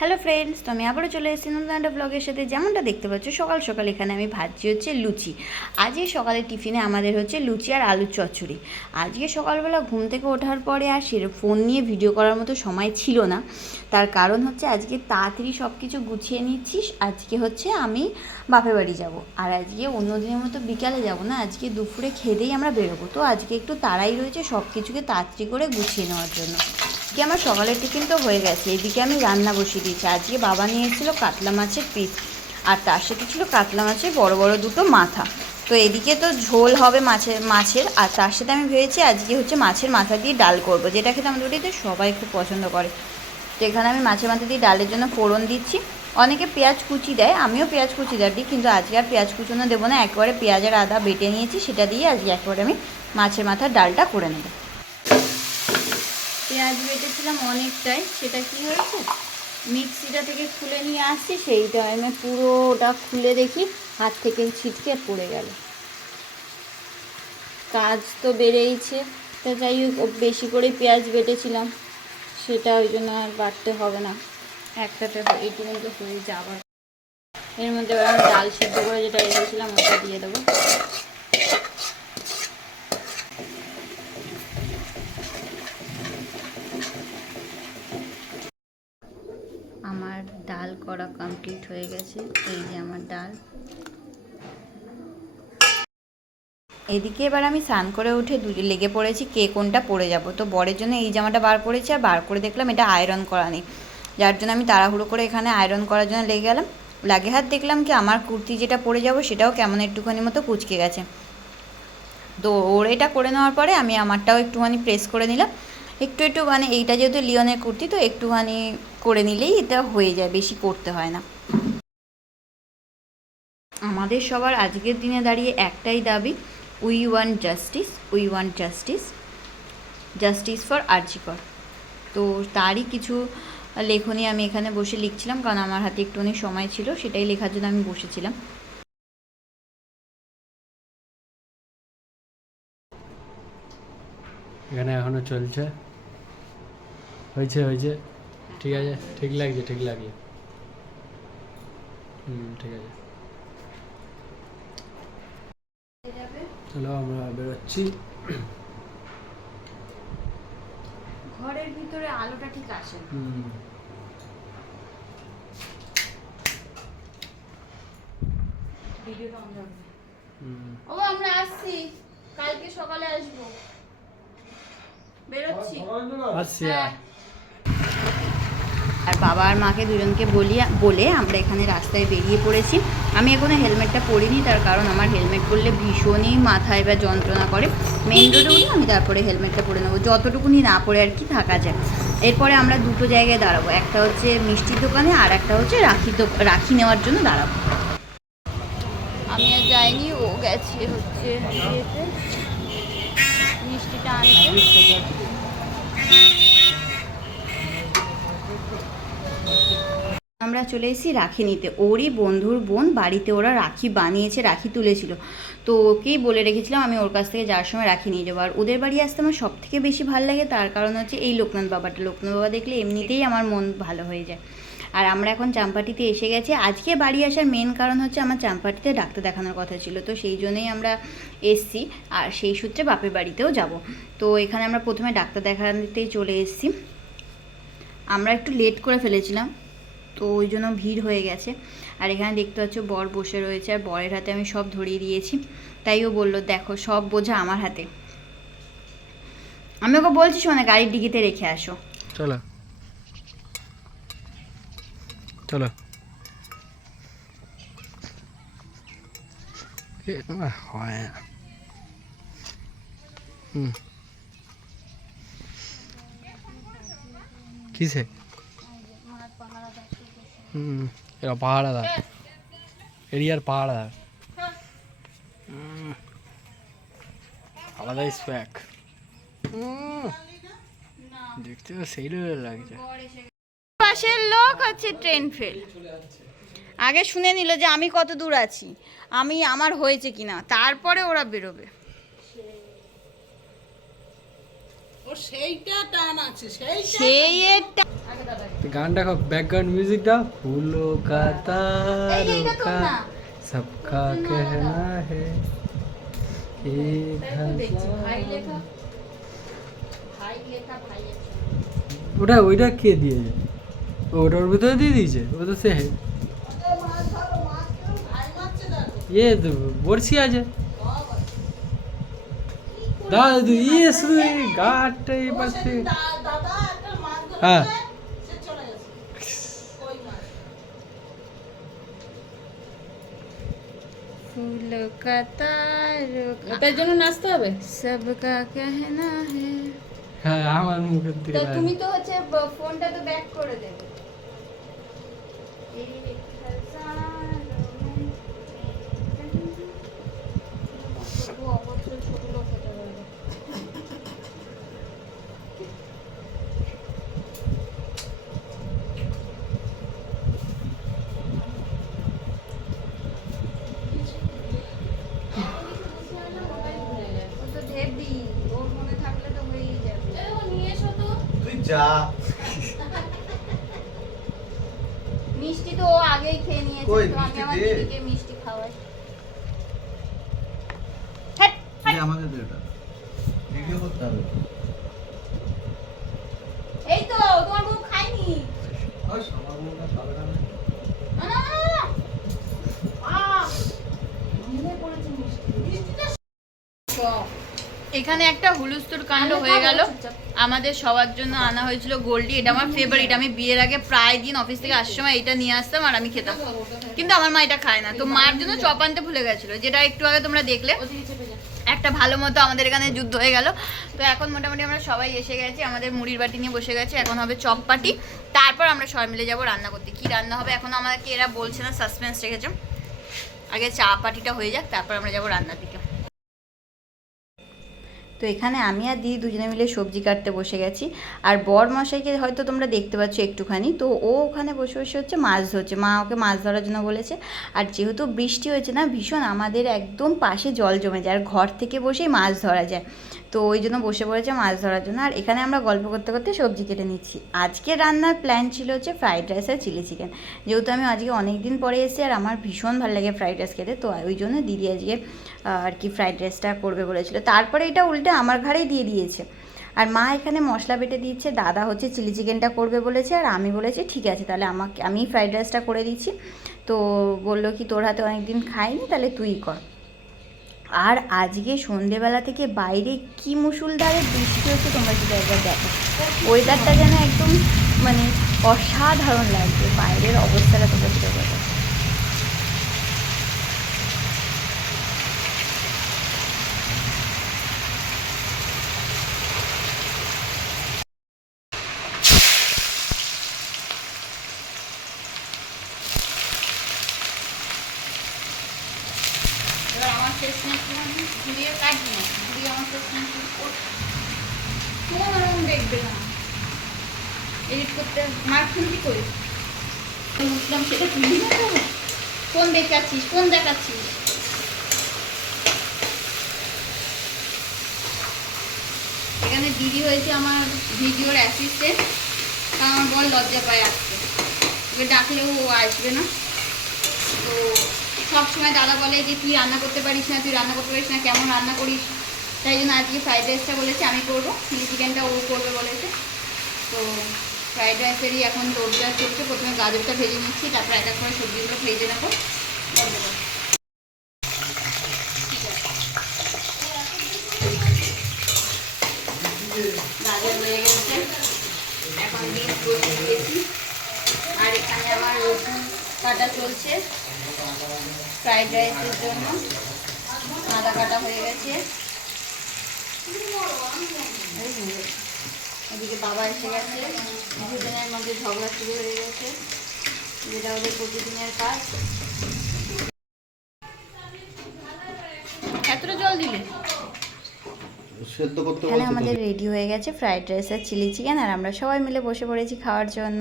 Hello friends তো আমি আবারও চলে এসেছি নতুন একটা ব্লগের সাথে। যেমনটা দেখতে পাচ্ছ, সকাল সকাল এখানে আমি ভাজছি হচ্ছে লুচি। আজকে সকালে টিফিনে আমাদের হচ্ছে লুচি আর আলুর চচ্চড়ি। আজকে সকালবেলা ঘুম থেকে ওঠার পরে আর সে ফোন নিয়ে ভিডিও করার মতো সময় ছিল না। তার কারণ হচ্ছে আজকে তাড়াতাড়ি সব কিছু গুছিয়ে নিচ্ছিস। আজকে হচ্ছে আমি বাপের বাড়ি যাব। আর আজকে অন্য দিনের মতো বিকালে যাব না, আজকে দুপুরে খেতেই আমরা বেরোবো। তো আজকে একটু তাড়াই রয়েছে সব কিছুকে তাড়াতাড়ি করে গুছিয়ে নেওয়ার জন্য। আজকে আমার সকালের টিফিন তো হয়ে গেছে। এদিকে আমি রান্না বসিয়ে দিয়েছি। আজকে বাবা নিয়ে এসেছিল কাতলা মাছের পিস আর তার সাথে ছিল কাতলা মাছের বড় বড় দুটো মাথা। তো এদিকে তো ঝোল হবে মাছের মাছের আর তার সাথে আমি ভেবেছি আজকে হচ্ছে মাছের মাথা দিয়ে ডাল করব, যেটা খেতে আমাদের বাড়িতে সবাই খুব পছন্দ করে। তো এখানে আমি মাছের মাথা দিয়ে ডালের জন্য ফোড়ন দিচ্ছি। অনেকে পেঁয়াজ কুচি দেয়, আমিও পেঁয়াজ কুচি দিই, কিন্তু আজকে আর পেঁয়াজ কুচোনো দেবো না। একবারে পেঁয়াজের আদা বেটে নিয়েছি, সেটা দিয়ে আজকে একবারে আমি মাছের মাথার ডালটা করে নেব। পেঁয়াজ বেটেছিলাম অনেকটাই। সেটা কি হয়েছে? মিক্সিটা থেকে খুলে নিয়ে আসছি, সেই টাইমে পুরো ওটা খুলে দেখি, হাত থেকে ছিটকে পড়ে গেল। কাজ তো বেড়েইছে। তা যাই হোক বেশি করে পেঁয়াজ বেটেছিলাম। সেটা ওই জন্য আর বাড়তে হবে না। একটাতে এইটুকু তো হয়ে যাবার। এর মধ্যে ডাল সিদ্ধ করে যেটা রেখেছিলাম, ওটা দিয়ে দেবো আমার ডাল করা কমপ্লিট হয়ে গেছে। এই যে আমার ডাল। এদিকে এবার আমি স্নান করে উঠে দু লেগে পড়েছি, কে কোনটা পরে যাব। তো বরের জন্য এই জামাটা বার করেছি আর বার করে দেখলাম এটা আয়রন করা নেই। যার জন্য আমি তাড়াহুড়ো করে এখানে আয়রন করার জন্য লেগে গেলাম। লাগে হাত দেখলাম কি আমার কুর্তি যেটা পরে যাব সেটাও কেমন একটুখানি মতো কুচকে গেছে। তো ওর এটা করে নেওয়ার পরে আমি আমারটাও একটুখানি প্রেস করে নিলাম। একটু একটু মানে এইটা যেহেতু লিওনের কুর্তি, তো একটুখানি করে নিলেই এটা হয়ে যায়, বেশি করতে হয় না। আমাদের সবার আজকের দিনে দাঁড়িয়ে একটাই দাবি, we want justice, we want justice justice for RG Kar. তো তারই কিছু লেখনী আমি এখানে বসে লিখছিলাম, কারণ আমার হাতে একটুখানি সময় ছিল, সেটাই লেখার জন্য আমি বসেছিলাম। এখানে এখনও চলছে। হয়েছে হয়েছে। ঠিক আছে ঠিক লাগছে ঠিক লাগছে। হুম ঠিক আছে। চলো আমরা বেরোচ্ছি। ঘরের ভিতরে আলোটা ঠিক আসে হুম। ভিডিওটা অন রাখবে ও আমরা আসছি। কালকে সকালে আসব। বেরোচ্ছি। আসছি হ্যাঁ। আর বাবা আর মাকে দুজনকে বলি বলে আমরা এখানে রাস্তায় বেরিয়ে পড়েছি। আমি এখনও হেলমেটটা পরিনি, তার কারণ আমার হেলমেট পরলে ভীষণই মাথায় বা যন্ত্রণা করে। মেন রোডে উঠে আমি তারপরে হেলমেটটা পরে নেব। যতটুকুনি না পরে আর কি থাকা যায়। এরপরে আমরা দুটো জায়গায় দাঁড়াবো। একটা হচ্ছে মিষ্টির দোকানে আর একটা হচ্ছে রাখি রাখি নেওয়ার জন্য দাঁড়াবো। আমি আর যাইনি, ও গেছে হচ্ছে মিষ্টিটা আনতে। আমরা চলে এসেছি রাখি নিতে ওরই বন্ধুর বোন বাড়িতে ওরা রাখি বানিয়েছে, রাখি তুলেছিল। তো ওকেই বলে রেখেছিলাম আমি ওর কাছ থেকে যাওয়ার সময় রাখি নিয়ে যাব। আর ওদের বাড়ি আসতে আমার সব থেকে বেশি ভালো লাগে, তার কারণ হচ্ছে এই লোকনাথ বাবাটা। লোকনাথ বাবা দেখলে এমনিতেই আমার মন ভালো হয়ে যায়। আর আমরা এখন চাম্পাটিতে এসে গেছি। আজকে বাড়ি আসার মেন কারণ হচ্ছে আমার চাম্পাটিতে ডাক্তার দেখানোর কথা ছিল। তো সেই জন্যই আমরা এসছি। আর সেই সূত্রে বাপের বাড়িতেও যাব। তো এখানে আমরা প্রথমে ডাক্তার দেখাতেই চলে এসেছি। আমরা একটু লেট করে ফেলেছিলাম। তো ওই জন্য ভিড় হয়ে গেছে। আর এখানে দেখতে পাচ্ছ বর বসে রয়েছে, আর বরের হাতে আমি সব ধরিয়ে দিয়েছি। তাই ও বলল, দেখো, সব বোঝা আমার হাতে। আমি ওকে বলছি, শোনা, গাড়ির ডিগিতে রেখে আসো। চলো। চলো। হুম। কিসে? হুম এরা পাহাড়া দা এরিয়ার পাহাড়া দা আলাদাই স্প্যাক দেখতে সেই লাগছে পাশের লোক হচ্ছে ট্রেন ফেল আগে শুনে নিল যে আমি কত দূর আছি? আমি, আমার হয়েছে কিনা? তারপরে ওরা বেরোবে। সেই একটা তো গানটা খাও ব্যাকগ্রাউন্ড মিউজিক দাও ফুলো কা এই, তারো এইটা তোর কা না। सबका कहना है एक ভাই हजार লেখা ভাই লেখা ভাই ওটা ওইটা কে দিয়েছে ও, ওটা ওর ভিতরে দিয়ে দিয়েছে ও তো সে মাছ ধরো মাছ কেউ ভাই মারছে দেখো ইয়ে তো বড়শি আছে দাদু ইয়ে শুধু এই গাটটা এই পাশে সেদিন দা- দাদা একটা মাছ হ্যাঁ। ধরেছে সে চলে গেছে ওই মাছ फूलों का तारों का তাই জন্য নাচতে হবে सबका कहना है হ্যাঁ আমার মুখের দিকে তো তাকায়। তুমি তো হচ্ছে ব- ফোনটা তো ব্যাক করে দেবে তো ওর মনে থাকলে তো হয়েই যাবে। তুই যা। মিষ্টি তো ও আগেই খেয়ে নিয়েছে তো আমি আমার দিদিকে মিষ্টি খাওয়াই। আমাকে দে ভিডিও করতে হবে এই তো তোমার বউ খায়নি ওই সবার বউটা খাবে না না, না, না, না, না। আহ, মুখে পড়েছে মিষ্টি। এখানে একটা হুলুস্তুর কাণ্ড হয়ে গেল। আমাদের সবার জন্য আনা হয়েছিল গোল্ডি এটা আমার ফেভারিট আমি বিয়ের আগে প্রায় দিন অফিস থেকে আসার সময় এটা নিয়ে আসতাম আর আমি খেতাম। কিন্তু আমার মা এটা খায় না। তো মার জন্য চপ আনতে ভুলে গেছিল যেটা একটু আগে তোমরা দেখলে। একটা ভালো মতো আমাদের এখানে যুদ্ধ হয়ে গেল। তো এখন মোটামুটি আমরা সবাই এসে গেছি আমাদের মুড়ির বাটি নিয়ে বসে গেছে এখন হবে চপ পাটি তারপর আমরা সবাই মিলে যাব রান্না করতে। কি রান্না হবে এখন আমাদেরকে এরা বলছে না সাসপেন্স রেখেছে। আগে চা পাটিটা হয়ে যাক তারপর আমরা যাব রান্নার দিকে। তো এখানে আমি আর দিদি দুজনে মিলে সবজি কাটতে বসে গেছি। আর বর মশাইকে হয়তো তোমরা দেখতে পাচ্ছ একটুখানি। তো ও ওখানে বসে বসে হচ্ছে মাছ ধরছে। মা ওকে মাছ ধরার জন্য বলেছে। আর যেহেতু বৃষ্টি হয়েছে না, ভীষণ আমাদের একদম পাশে জল জমে যায়। আর ঘর থেকে বসেই মাছ ধরা যায়। তো ওই জন্য বসে পড়েছে মাছ ধরার জন্য। আর এখানে আমরা গল্প করতে করতে সবজি কেটে নিচ্ছি। আজকে রান্নার প্ল্যান ছিল হচ্ছে ফ্রাইড রাইস আর চিলি চিকেন যেহেতু আমি আজকে অনেক দিন পরে এসেছি আর আমার ভীষণ ভালো লাগে ফ্রাইড রাইস খেতে। তো ওই জন্য দিদি আজকে আর কি ফ্রাইড রাইসটা করবে বলেছিল। তারপরে এটা উল্টে আমার ঘাড়েই দিয়ে দিয়েছে। আর মা এখানে মশলা বেটে দিচ্ছে, দাদা হচ্ছে চিলি চিকেনটা করবে বলেছে, আর আমি বলেছি, ঠিক আছে, তাহলে আমাকে, আমি ফ্রাইড রাইসটা করে দিচ্ছি। তো বলল কি, তোর হাতে অনেকদিন খাইনি, তাহলে তুই কর। আর আজকে সন্ধেবেলা থেকে বাইরে কি মুসুলধারে বৃষ্টি হচ্ছে তোমরা যদি একবার দেখো। ওয়েদারটা যেন একদম মানে অসাধারণ লাগছে। বাইরের অবস্থাটা তোমরা সেটা দেখো। না আমার কোন দেখবে না এডিট করতে কোন দেখাচ্ছিস কোন দেখাচ্ছিস এখানে দিদি হয়েছে আমার ভিডিওর অ্যাসিস্ট্যান্ট আমার বল লজ্জা পায় আসতে ডাকলেও ও আসবে না। তো সবসময় দাদা বলে যে, তুই রান্না করতে পারিস না, তুই রান্না করতে পারিস না, কেমন রান্না করিস? তাই জন্য আজকে ফ্রাইড রাইসটা বলেছে, আমি করব। চিলি চিকেনটা ও করবে বলেছে। তো ফ্রাইড রাইসেরই এখন দৌড়টা চলছে। প্রথমে গাজরটা ভেজে নিচ্ছি, তারপর এক এক করে সবজিগুলো ভেজে নেব গাজর হয়ে গেছে। এখন আর এখানে আমার রসুন কাটা চলছে। ফ্রাইড রাইসের জন্য আদা কাটা হয়ে গেছে। এদিকে বাবা এসে গেছে। দুজনের মধ্যে ঝগড়া শুরু হয়ে গেছে। যেটা ওদের প্রতিদিনের কাজ। এতটা জল দিলে? সেদ্ধ করতে আমাদের রেডি হয়ে গেছে ফ্রাইড রাইস আর চিলি চিকেন আর আমরা সবাই মিলে বসে পড়েছি খাওয়ার জন্য।